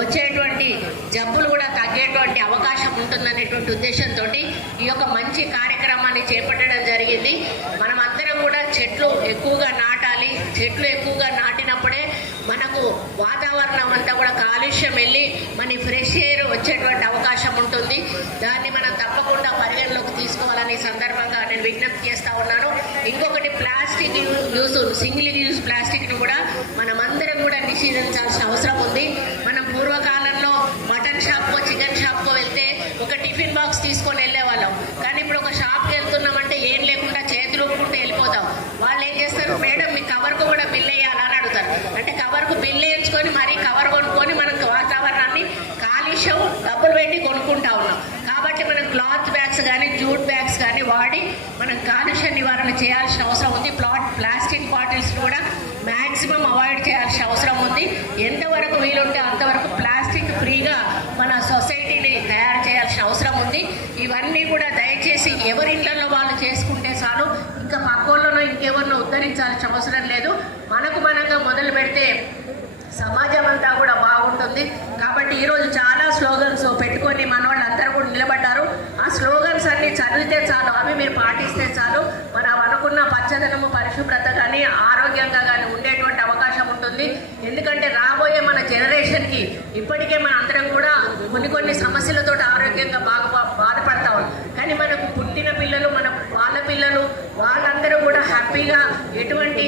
వచ్చేటువంటి జబ్బులు కూడా తగ్గేటువంటి అవకాశం ఉంటుందనేటువంటి ఉద్దేశంతో ఈ యొక్క మంచి కార్యక్రమాన్ని చేపట్టడం జరిగింది. మనం అందరం కూడా చెట్లు ఎక్కువగా నాటాలి చెట్లు ఎక్కువగా నాటినప్పుడే మనకు వాతావరణం అంతా కూడా కాలుష్యం వెళ్ళి మన ఫ్రెష్ ఎయిర్ వచ్చేటువంటి అవకాశం ఉంటుంది. దాన్ని మనం తప్పకుండా పరిగణలోకి తీసుకోవాలని సందర్భంగా నేను విజ్ఞప్తి చేస్తూ ఉన్నాను. ఇంకొకటి ప్లాస్టిక్ యూజ్ సింగిల్ యూజ్ ప్లాస్టిక్ను కూడా మనమందరం కూడా నిషేధించాల్సిన అవసరం ఉంది. మనం పూర్వకాలంలో మటన్ షాప్కో చికెన్ షాప్కో వెళ్తే ఒక టిఫిన్ బాక్స్ తీసుకొని వెళ్ళేవాళ్ళం. కానీ ఇప్పుడు ఒక షాప్కి వెళ్తున్నామంటే ఏం లేకుండా చేతులు ఊపుకుంటూ వెళ్ళిపోతాం. వాళ్ళు ఏం చేస్తారు? మేడం మీ కవర్కు కూడా బిల్ వేయాలా? అని అడుగుతారు. అంటే కవర్కు బిల్ వేయించుకొని మరీ కవర్ కొనుక్కొని మనం వాతావరణాన్ని కాలుష్యం డబ్బులు పెట్టి కొనుక్కుంటా ఉన్నాం. కాబట్టి మనం క్లాత్ బ్యాగ్స్ కానీ జూట్ బ్యాగ్స్ కానీ వాడి మనం కాలుష్య నివారణ చేయాల్సిన అవసరం ఉంది. ప్లాట్ ప్లాస్టిక్ బాటిల్స్ కూడా మ్యాక్సిమం అవాయిడ్ చేయాల్సిన అవసరం ఉంది. ఎంతవరకు వీలుంటే అంతవరకు ప్లాస్టిక్ ఫ్రీగా మన సొసైటీని తయారు చేయాల్సిన అవసరం ఉంది ఇవన్నీ కూడా దయచేసి ఎవరి ఇళ్ళలో వాళ్ళు చేసుకుంటే చాలు ఇంకా పక్కోళ్ళనో ఇంకెవరినో అవసరం లేదు. మనకు మనంగా మొదలు పెడితే సమాజం అంతా కూడా బాగుంటుంది. కాబట్టి ఈరోజు చాలా స్లోగన్స్ పెట్టుకొని మన వాళ్ళందరూ కూడా నిలబడ్డారు. ఆ స్లోగన్స్ అన్ని చదివితే చాలు అవి మీరు పాటిస్తే చాలు. మనం అనుకున్న పచ్చదనము పరిశుభ్రత కానీ ఆరోగ్యంగా కానీ ఉండేటువంటి అవకాశం ఉంటుంది. ఎందుకంటే రాబోయే మన జనరేషన్కి ఇప్పటికే మన అందరం కూడా కొన్ని కొన్ని సమస్యలతో ఆరోగ్యంగా బాగా బా- బాధపడతా ఉన్నాం కానీ మనకు పుట్టిన పిల్లలు మన వాళ్ళ పిల్లలు వాళ్ళందరూ కూడా హ్యాపీగా ఎటువంటి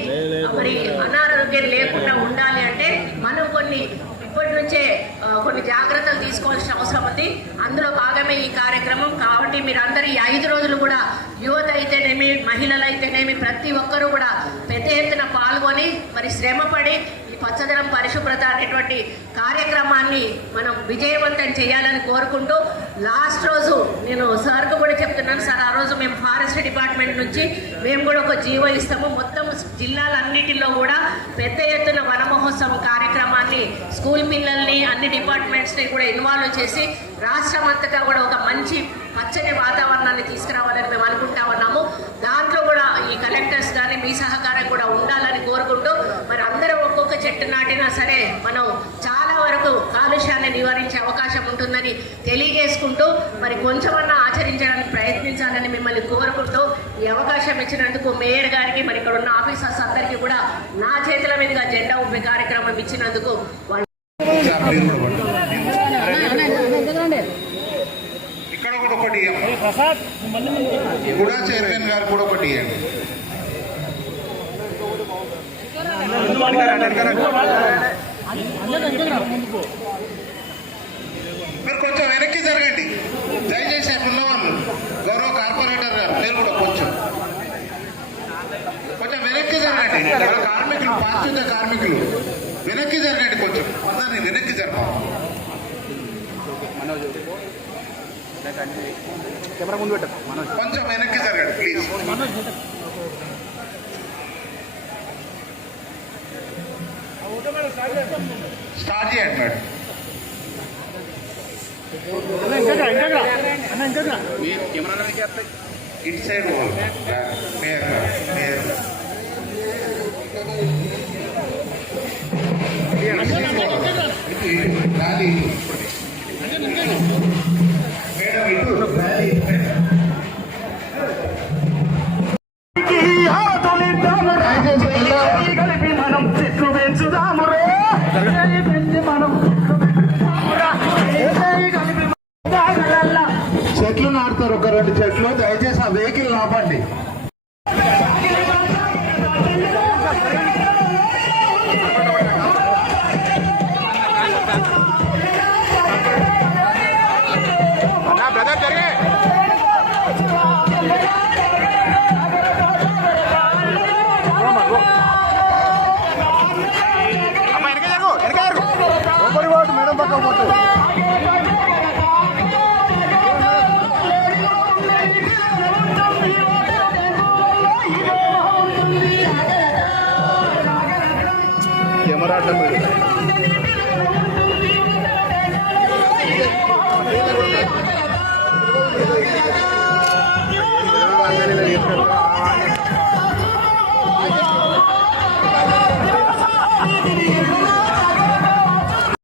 మరి అనారోగ్యం లేకుండా ఉండాలి అంటే మనం కొన్ని ఇప్పటి నుంచే ఆ, కొన్ని జాగ్రత్తలు తీసుకోవాల్సిన అవసరం ఉంది. అందులో భాగమే ఈ కార్యక్రమం. కాబట్టి మీరందరూ ఈ ఐదు రోజులు కూడా యువత అయితేనేమి మహిళలు అయితేనేమి ప్రతి ఒక్కరూ కూడా పెద్ద ఎత్తున పాల్గొని మరి శ్రమపడి పచ్చదనం పరిశుభ్రత అనేటువంటి కార్యక్రమాన్ని మనం విజయవంతం చేయాలని కోరుకుంటూ లాస్ట్ రోజు నేను సార్కు కూడా చెప్తున్నాను సార్ ఆ రోజు మేము ఫారెస్ట్ డిపార్ట్మెంట్ నుంచి మేము కూడా ఒక జీవో ఇస్తాము. మొత్తం జిల్లాలన్నిటిలో కూడా పెద్ద ఎత్తున వన మహోత్సవం కార్యక్రమాన్ని స్కూల్ పిల్లల్ని అన్ని డిపార్ట్మెంట్స్ని కూడా ఇన్వాల్వ్ చేసి రాష్ట్రం అంతటా కూడా ఒక మంచి పచ్చని వాతావరణాన్ని తీసుకురావాలని మేము అనుకుంటా ఉన్నాము దాంట్లో కూడా ఈ కలెక్టర్స్ కానీ మీ సహకారం కూడా ఉండాలని కోరుకుంటూ మరి అందరూ ఒక్కొక్క చెట్టు నాటినా సరే మనం చాలా వరకు కాలుష్యాన్ని నివారించే అవకాశం ఉంటుందని తెలియజేసుకుంటూ మరి కొంచెమన్నా ఆచరించడానికి ప్రయత్నించాలని మిమ్మల్ని కోరుకుంటూ ఈ అవకాశం ఇచ్చినందుకు మేయర్ గారికి మరి ఇక్కడ ఉన్న ఆఫీసర్స్ అందరికీ కూడా నా చేతుల మీదుగా జెండా ఊపే కార్యక్రమం ఇచ్చినందుకు ఇక్కడ కూడా ఒకటి ఇవ్వండి. కూడా చైర్మన్ గారు కూడా ఒకటి ఇవ్వండి మీరు కొంచెం వెనక్కి జరగండి దయచేసి అక్కడ ఉన్న వాళ్ళు గౌరవ కార్పొరేటర్ గారు మీరు కూడా కొంచెం కొంచెం వెనక్కి జరగండి మన కార్మికులు పారిశుద్ధ కార్మికులు వెనక్కి జరగండి కొంచెం. అందరినీ వెనక్కి మనోజ్ కొంచెం వెనక్కి జరగండి ప్లీజ్ స్టార్ట్ చేయండి మేడం. ఇటు సైడ్ మేయర్ మేయర్ చెట్లు నాటుతారు ఒక రెండు చెట్లు దయచేసి ఆ వెహికల్ ఆపండి. నా బ్రదర్ జరిగే. అమ్మ వెనక జరుగు వెనక జరుగు. లోపలి పోటు మేడం పక్క और आठ